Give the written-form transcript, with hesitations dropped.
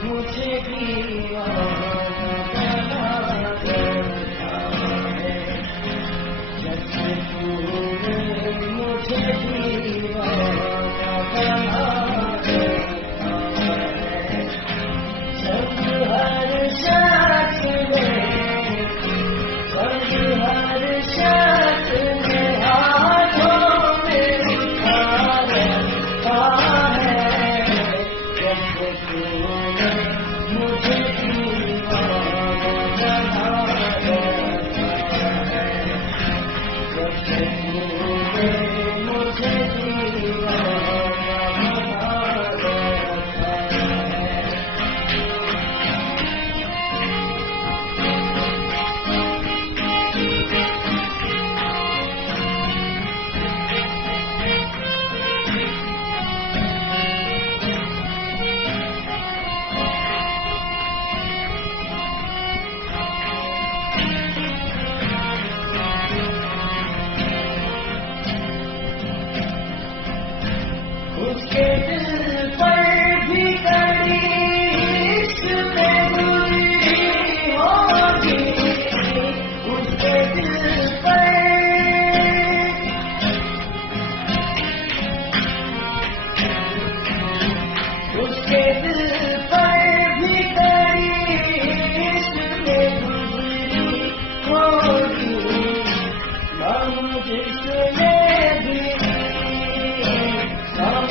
मुझे दीवाना बना रखा है, जब से तूने मुझे दीवाना बना रखा है। जब हर शख्स में, हर शख्स में हाथों में उठा रखा है, जब से तूने मुझे दीवाना बना रखा है, जब से तूने मुझे दीवाना बना रखा है। उसके दिल पर भी कड़ी इश्क में गुजरी होगी, उसके दिल पर, उसके दिल पर भी कड़ी इश्क में गुजरी होगी। हम जिसने भी हम